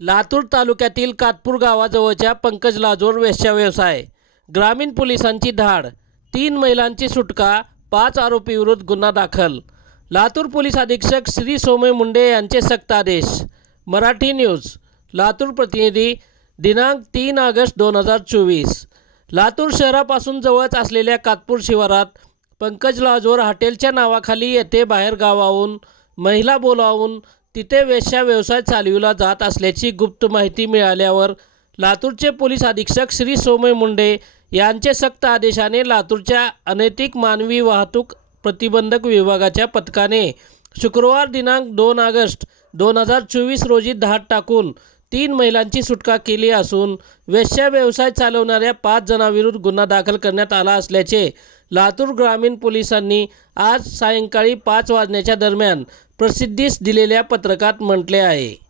लातूर तालुक्यातील कातपूर गावाजवळच्या पंकज लाजोर वेश्या व्यवसाय. ग्रामीण पोलिसांची धाड. तीन महिलांची सुटका पाच आरोपीविरुद्ध गुन्हा दाखल. लातूर पोलीस अधीक्षक श्री सोमय मुंडे यांचे सक्त आदेश. मराठी न्यूज लातूर प्रतिनिधी दिनांक तीन ऑगस्ट दोन हजार चोवीस. लातूर शहरापासून जवळच असलेल्या कातपूर शिवारात पंकज लाजोर हॉटेलच्या नावाखाली येथे बाहेर गावाहून महिला बोलावून तिथे वेश्या व्यवसाय चालविला जात असल्याची गुप्त माहिती मिळाल्यावर लातूरचे पोलीस अधीक्षक श्री सोमय मुंडे यांचे सक्त आदेशाने लातूरच्या अनैतिक मानवी वाहतूक प्रतिबंधक विभागाच्या पथकाने शुक्रवार दिनांक दोन ऑगस्ट दोन हजार चोवीस रोजी धाड टाकून तीन महिलांची सुटका केली असून वेश्या व्यवसाय चालवणाऱ्या पाच जणांविरुद्ध गुन्हा दाखल करण्यात आला असल्याचे लातूर ग्रामीण पोलिसांनी आज सायंकाळी पाच वाजण्याच्या दरम्यान प्रसिद्धीस दिलेल्या पत्रकात म्हटले आहे.